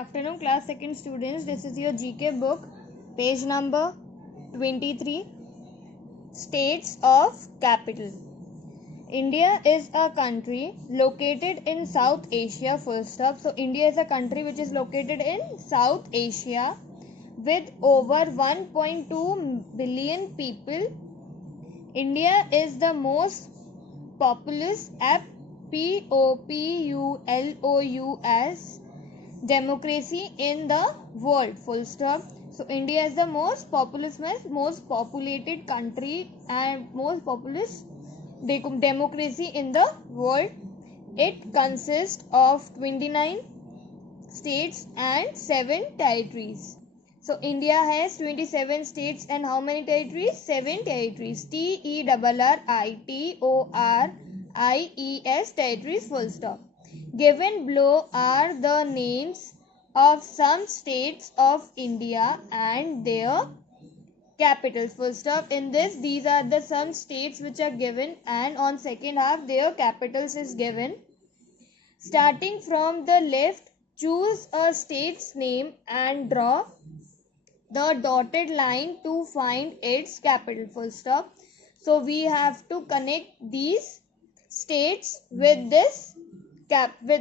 afternoon, class 2nd students. This is your GK book, page number 23, States of Capital. India is a country located in South Asia, full stop. So India is a country which is located in South Asia with over 1.2 billion people. India is the most populous populous democracy in the world, full stop. So India is the most populous, most populated country and most populous democracy in the world. It consists of 29 states and 7 territories. So India has 27 states and how many territories? 7 territories. TERRITORIES, territories, full stop. Given below are the names of some states of India and their capitals, full stop. In this, these are the some states which are given, and on second half their capitals is given. Starting from the left, choose a state's name and draw the dotted line to find its capital, full stop. So we have to connect these states with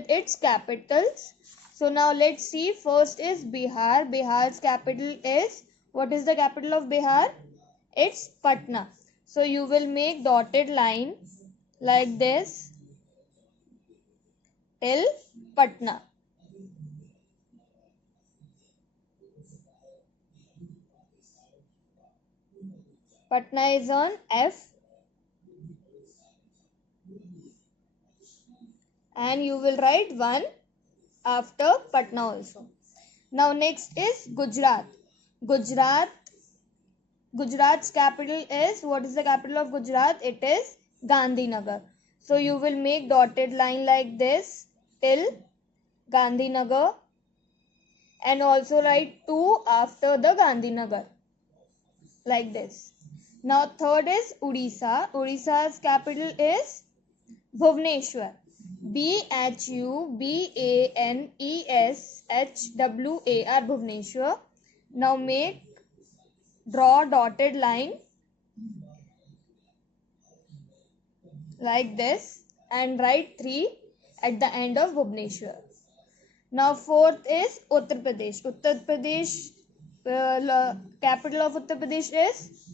its capitals. So now let's see. First is Bihar. Bihar's capital is, what is the capital of Bihar? It's Patna. So you will make dotted line like this till Patna. Patna is on F, and you will write 1 after Patna also. Now next is Gujarat. Gujarat's capital is, what is the capital of Gujarat? It is Gandhinagar. So you will make dotted line like this till Gandhinagar and also write 2 after the Gandhinagar like this. Now third is Odisha. Odisha's capital is Bhubaneswar. Bhubaneswar, Bhubaneswar. Now draw dotted line like this and write 3 at the end of Bhubaneswar. Now fourth is Uttar Pradesh. Uttar Pradesh, capital of Uttar Pradesh is,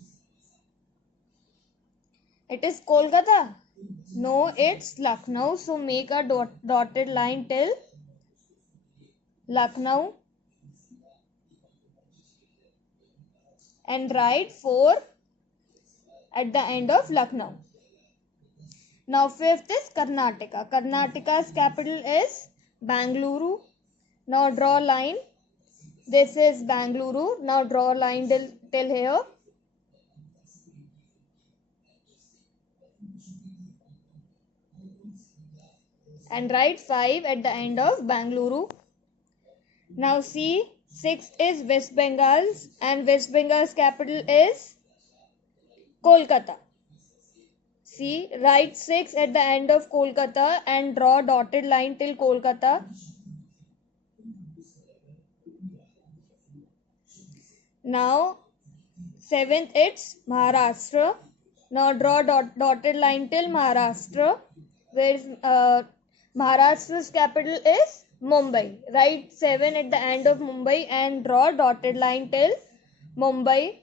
it is Kolkata. No, it's Lucknow. So make a dotted line till Lucknow and write 4 at the end of Lucknow. Now fifth is Karnataka. Karnataka's capital is Bangalore. Now draw line. This is Bangalore. Now draw line till here. And write 5 at the end of Bangalore. Now see, sixth is West Bengal, and West Bengal's capital is Kolkata. See, write 6 at the end of Kolkata and draw dotted line till Kolkata. Now seventh, it's Maharashtra. Now draw dotted line till Maharashtra, where Maharashtra's capital is Mumbai. Write 7 at the end of Mumbai and draw dotted line till Mumbai.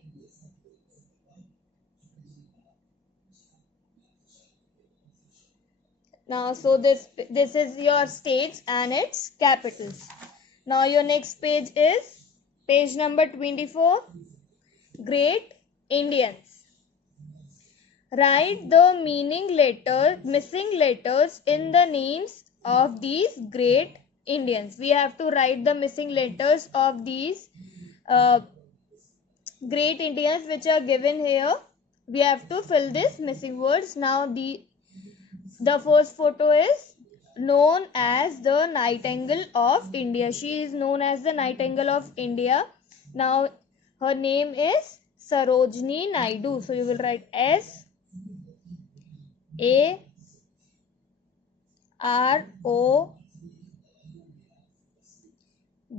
Now, so this is your states and its capitals. Now your next page is page number 24, Great Indians. Write the missing letters in the names of these great Indians. We have to write the missing letters of these great Indians which are given here. We have to fill this missing words. Now the first photo is known as the Nightingale of India. She is known as the Nightingale of India. Now her name is Sarojini Naidu. So you will write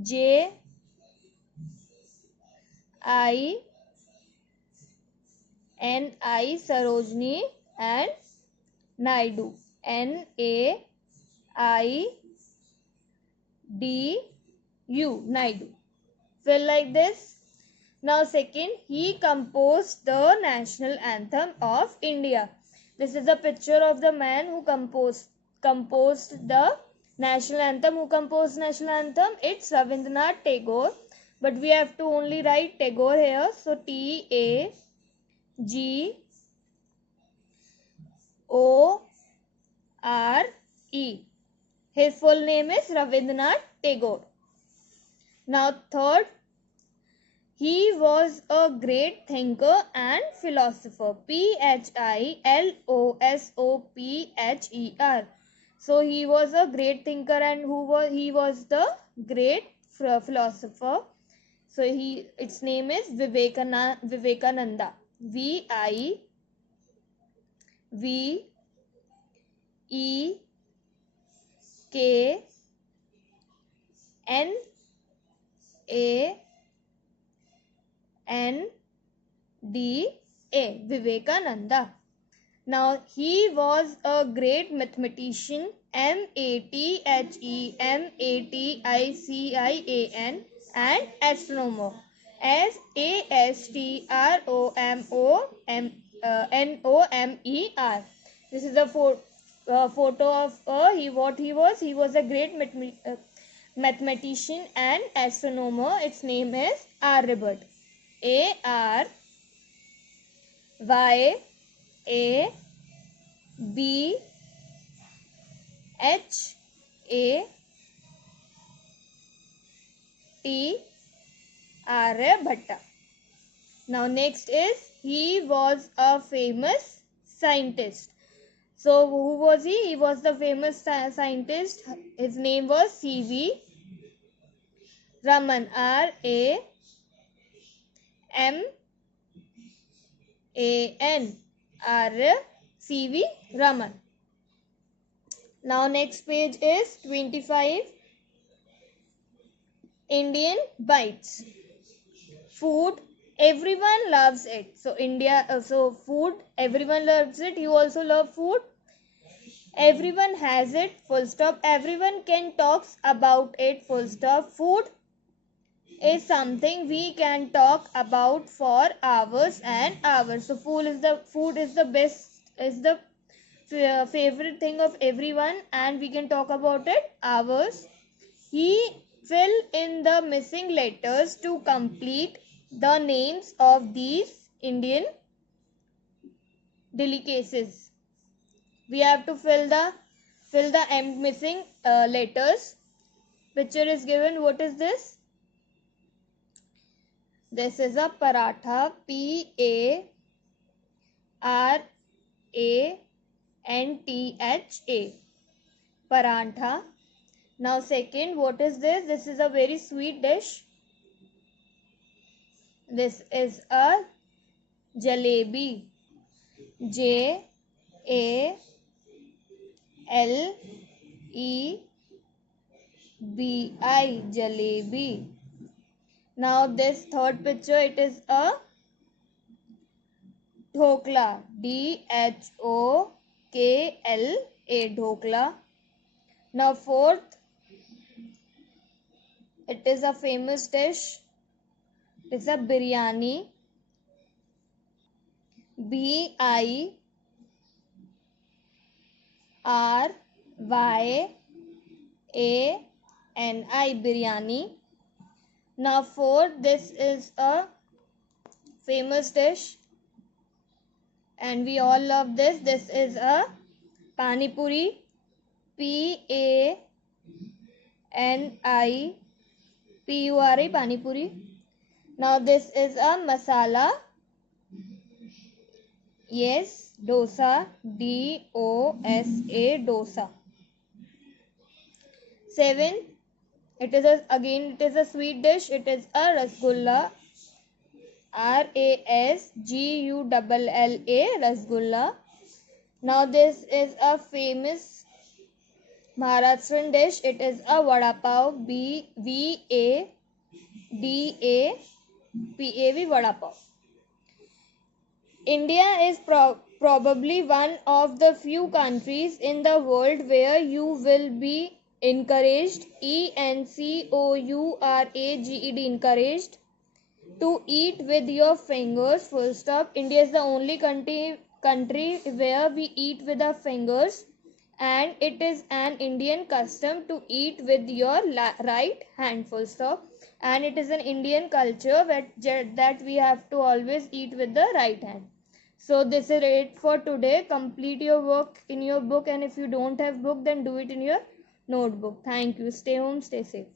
J I N I Sarojini and Naidu. Naidu. Naidu. Fill like this. Now second, he composed the national anthem of India. This is a picture of the man who composed the national anthem. Who composed national anthem? It's Rabindranath Tagore. But we have to only write Tagore here. So Tagore. His full name is Rabindranath Tagore. Now third, he was a great thinker and philosopher. Philosopher. So he was a great thinker and he was the great philosopher. So its name is Vivekananda. Vivekananda. Vivekananda. Now he was a great mathematician. Mathematican and astronomer. Astronomer. This is a photo of what he was. He was a great mathematician and astronomer. Its name is Aryabhat. Aryabhatta. Now next is he was a famous scientist. So who was he? He was the famous scientist. His name was C.V. Raman. R-A-M-A-N. C.V. Raman. Now next page is 25. Indian bites. Food, everyone loves it. So food, everyone loves it. You also love food. Everyone has it, full stop. Everyone can talk about it, full stop. Food is something we can talk about for hours and hours. So food is the favorite thing of everyone, and we can talk about it hours. He fill in the missing letters to complete the names of these Indian delicacies. We have to fill the missing letters. Picture is given. What is this? This is a paratha. P-A-R-A-N-T-H-A. Parantha. Now second, what is this? This is a very sweet dish. This is a jalebi. J-A-L-E-B-I. Jalebi. Now this third picture, it is a dhokla. D-H-O-K-L-A. Dhokla. Now fourth, it is a famous dish. It is a biryani. B-I-R-Y-A-N-I. Biryani. Now fourth, this is a famous dish and we all love this. This is a pani puri. P-A-N-I-P-U-R-I. Pani puri. Now this is a masala. Yes, dosa. D-O-S-A. Dosa. 7. It is a sweet dish. It is a rasgulla. R-A-S-G-U-L-L-A. Rasgulla. Now this is a famous Maharashtrian dish, it is a vada pav. VADAPAV, vada pav. India is probably one of the few countries in the world where you will be encouraged, encouraged to eat with your fingers. Full stop. India is the only country where we eat with our fingers, and it is an Indian custom to eat with your right hand. Full stop. And it is an Indian culture that we have to always eat with the right hand. So this is it for today. Complete your work in your book, and if you don't have book, then do it in your notebook. Thank you. Stay home, stay safe.